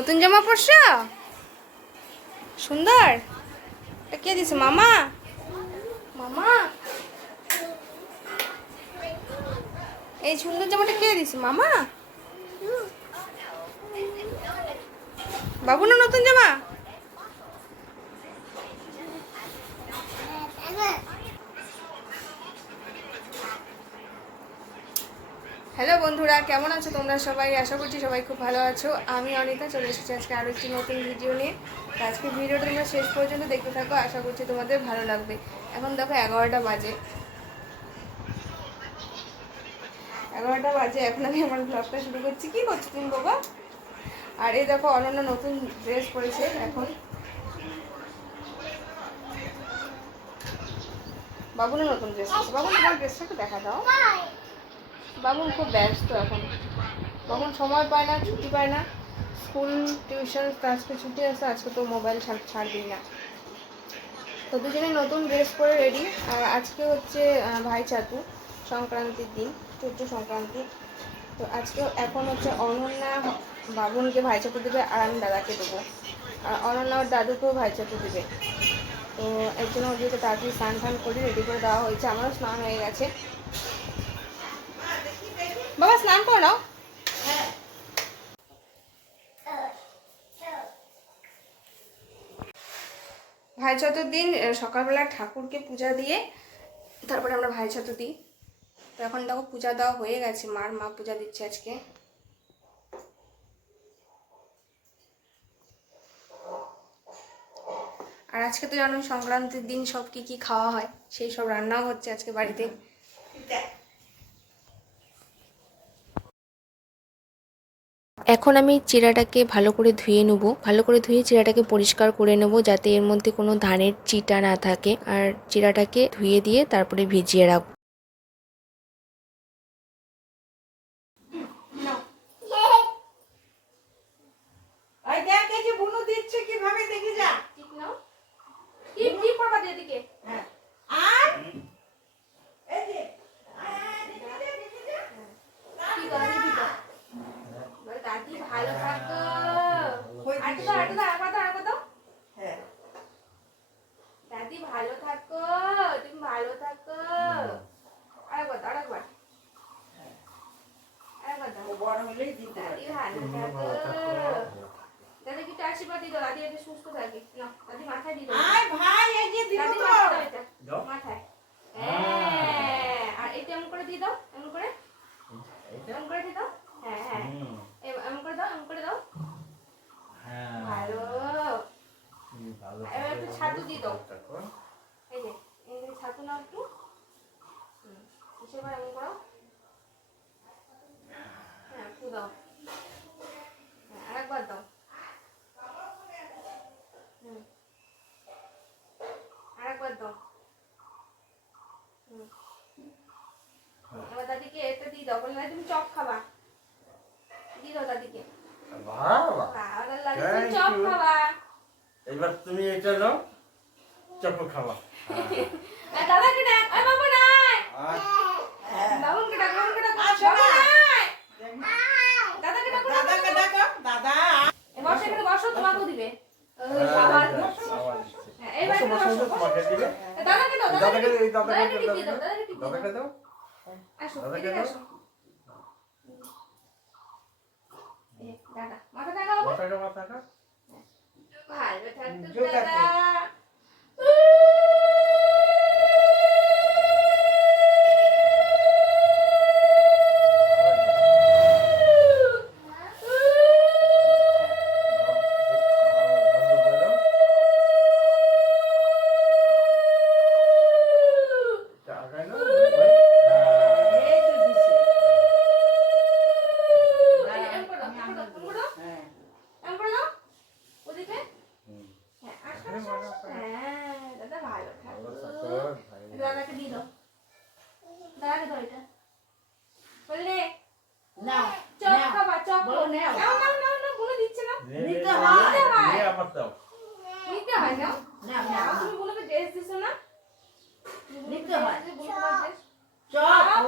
নতুন জামা পরছো? সুন্দর। এটা কে দিছে? মামা? মামা এই সুন্দর জামাটা কে দিছে? মামা? বাবু না নতুন জামা? হ্যালো বন্ধুরা, কেমন আছো তোমরা সবাই? আশা করছি সবাই খুব ভালো আছো। আমি অনিতা চলে এসেছি আজকে আরও একটি নতুন ভিডিও নিয়ে। তো আজকে ভিডিওটা তোমরা শেষ পর্যন্ত দেখতে থাকো, আশা করছি তোমাদের ভালো লাগবে। এখন দেখো 11টা বাজে। 11টা বাজে, এখন আমি আমার ব্লগটা শুরু করছি। কি করছো তুমি বাবা? আর এই দেখো অনন্য নতুন ড্রেস পরেছে এখন। বাবুনের নতুন ড্রেস পরেছে। বাবুন তোমার ড্রেসটা একটু দেখা দাও। বাবুন খুব ব্যস্ত এখন, বাবুন সময় পায় না, ছুটি পায় না। স্কুল টিউশন আজকে ছুটি আছে, আজকে তো মোবাইল ছাড়বি না। তো দুজনেই নতুন ড্রেস পরে রেডি। আর আজকে হচ্ছে ভাইচাতু, সংক্রান্তির দিন, চৈত্র সংক্রান্তি। তো আজকে এখন হচ্ছে অনন্যা বাবুনকে ভাইচাতু দেবে আর আমি দাদাকে দেবো। আর অনন্যা ওর দাদুকেও ভাইচাতু দেবে। তো এর জন্য ওদেরকে তাড়াতাড়ি স্নান টান করে রেডি করে দেওয়া হয়েছে। আমারও স্নান হয়ে গেছে। বাবা স্নান করে নাও। ভাইচাতুর দিন সকালবেলা ঠাকুরকে পূজা দিয়ে তারপরে আমরা ভাইচাতু দিই। তো এখন দেখো পূজা দেওয়া হয়ে গেছে, মা পূজা দিচ্ছে আজকে। আর আজকে তো জানো সংক্রান্তির দিন সব কি খাওয়া হয়, সেই সব রান্নাও হচ্ছে আজকে বাড়িতে। এখন আমি চিড়াটাকে ভালো করে ধুয়ে নেব। ভালো করে ধুয়ে চিড়াটাকে পরিষ্কার করে নেব, যাতে এর মধ্যে কোনো ধানের চিটা না থাকে। আর চিড়াটাকে ধুয়ে দিয়ে তারপরে ভিজিয়ে রাখবো। দাদি ভালো থাকো। দাদি ভালো থাকো, তুমি ভালো থাকো। আরেকবার দাদি ভালো থাকো। দাদি কি আশীর্বাদ দিত? দাদি এটা সুস্থ থাকে। দাদি মাথায় দিত। মাথায়। হ্যাঁ, আর এটা এমন করে দিয়ে দাও, এমন করে দিয়ে দাও। হ্যাঁ হ্যাঁ, এমন করে দাও, এমন করে দাও। ভালো। এবার একটু ছাতু দিয়ে দাও। এই যে ছাতু নাও একটু। সেবার এমন করো। হ্যাঁ একটু দাও। আরেকবার দাও। আরেকবার দাও। এবার দাদিকে এটা দিয়ে দাও। বলে তুমি চপ খাবা, দিয়ে দাও দাদিকে। চপ খাবা। এবার তুমি এটা নাও, চপ খাবা। দাদাকে ডাক। ওই বাবু নাই। বাবুকে ডাক, বাবুকে ডাক। বাবু নাই। দাদাকে ডাকো, দাদাকে ডাকো। দাদা বসো, এখানে বসো, তোমাকেও দিবে। ওই বাবা এইবার বসো, তোমাকে দিবে। দাদাকে দাও, দাদাকে দাও, দাদাকে দাও। আসো, এদিকে আসো। দাদা মাথা টাকা বাবা, মাথা টাকা। ভালো থাকতো দাদা। দাদাকে দিয়ে দাও, দাদাকে দাও এটা। বললে নাও চপ খাবা, চপ নাও নাও নাও নাও, কোনো দিচ্ছে না। নিতে হয়, নিতে হয় নাও নাও। তুমি বলবে ড্রেস দিছো না, নিতে হয়। চপ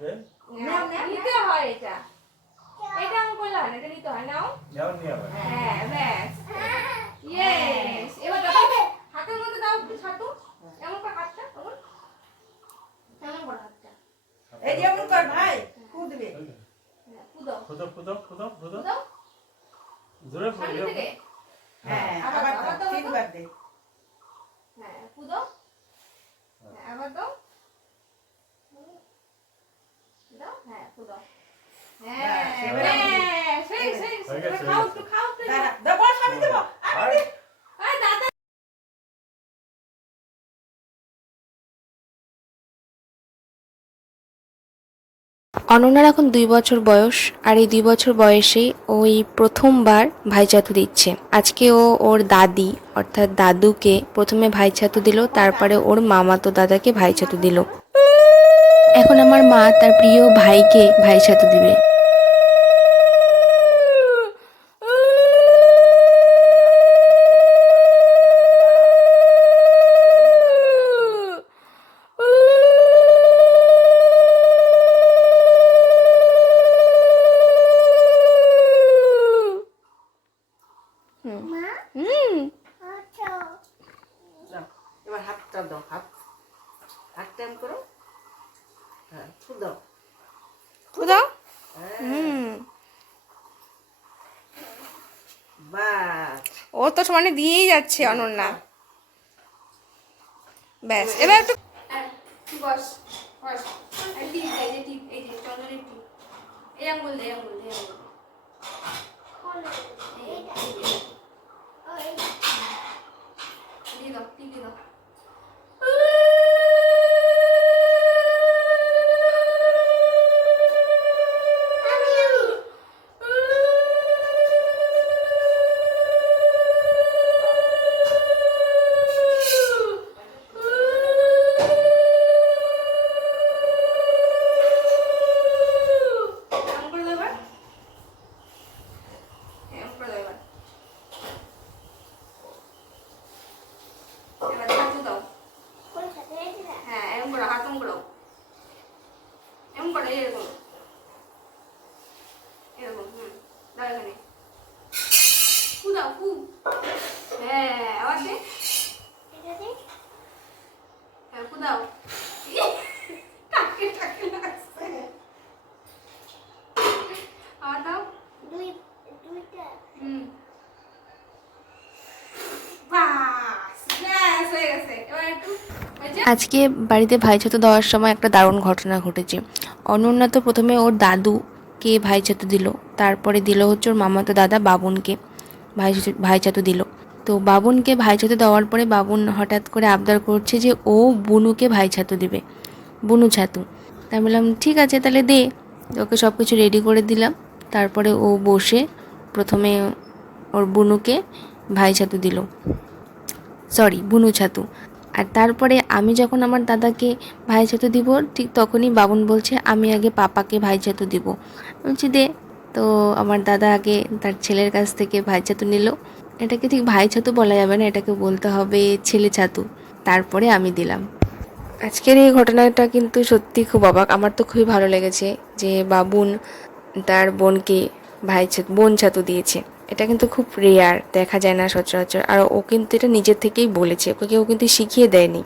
দে, নাও নাও, নিতে হয় এটা। এটা আমি বললাম না, এটা নিতে হয়। নাও নাও নিয়ে হবে। হ্যাঁ অনন্যার এখন 2 বছর বয়স, আর এই 2 বছর বয়সে ওই প্রথমবার ভাইচাতু দিচ্ছে। আজকে ও ওর দাদি অর্থাৎ দাদুকে প্রথমে ভাইচাতু দিল, তারপরে ওর মামাতো দাদাকে ভাইচাতু দিল। এখন আমার মা তার প্রিয় ভাইকে ভাইচাতু দিবে। এবার হাতটা দাও, হাতটা এম করো, হ্যাঁ ফু দাও, বাস। ও তো সমানে দিয়েই যাচ্ছে অনন্যা। ব্যাস, এবার একটু বস বস, এই যে টিপ, এই যে চন্দ্রের টিপ, এই আঙ্গুল দে, আঙ্গুল দে, আঙ্গুল দিয়ে দাও, টিপ দিয়ে দাও। আজকে বাড়িতে ভাইচাতু দেওয়ার সময় একটা দারুণ ঘটনা ঘটেছে। অনন্যা তো প্রথমে ওর দাদুকে ভাইচাতু দিল, তারপরে দিল হচ্ছে ওর মামাতো দাদা বাবুনকে ভাইচাতু দিল। তো বাবুনকে ভাইচাতু দেওয়ার পরে বাবুন হঠাৎ করে আবদার করছে যে ও বুনুকে ভাইচাতু দিবে, বুনু ছাতু। তাই বললাম ঠিক আছে তাহলে দে, ওকে সব কিছু রেডি করে দিলাম। তারপরে ও বসে প্রথমে ওর বুনুকে ভাইচাতু দিল, সরি বুনু ছাতু। আর তারপরে আমি যখন আমার দাদাকে ভাইচাতু দিব, ঠিক তখনই বাবুন বলছে আমি আগে পাপাকে ভাইচাতু দিব। বলছি দে। তো আমার দাদা আগে তার ছেলের কাছ থেকে ভাইচাতু নিল। এটাকে ঠিক ভাইচাতু বলা যাবে না, এটাকে বলতে হবে ছেলে ছাতু। তারপরে আমি দিলাম। আজকের এই ঘটনাটা কিন্তু সত্যি খুব অবাক, আমার তো খুবই ভালো লেগেছে যে বাবুন তার বোনকে বোন ছাতু দিয়েছে। এটা কিন্তু খুব রেয়ার, দেখা যায় না সচরাচর। আর ও কিন্তু এটা নিজের থেকেই বলেছে, ওকে কেউ কিন্তু শিখিয়ে দেয়নি।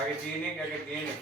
আগে দিয়ে নে, আগে দিয়ে নে।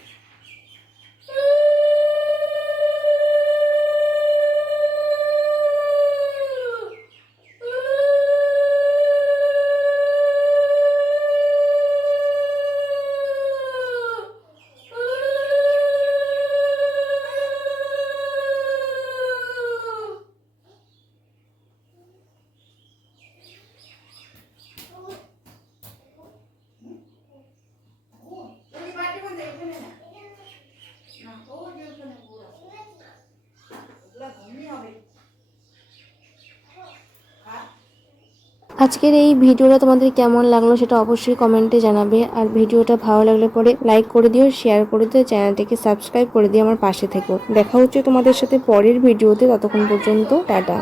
আজকের এই ভিডিওটা তোমাদের কেমন লাগলো সেটা অবশ্যই কমেন্টে জানাবে। আর ভিডিওটা ভালো লাগলে পরে লাইক করে দিও, শেয়ার করে দিও, চ্যানেলটিকে সাবস্ক্রাইব করে দিও, আমার পাশে থেকো। দেখা হচ্ছে তোমাদের সাথে পরের ভিডিওতে, ততক্ষণ পর্যন্ত টাটা।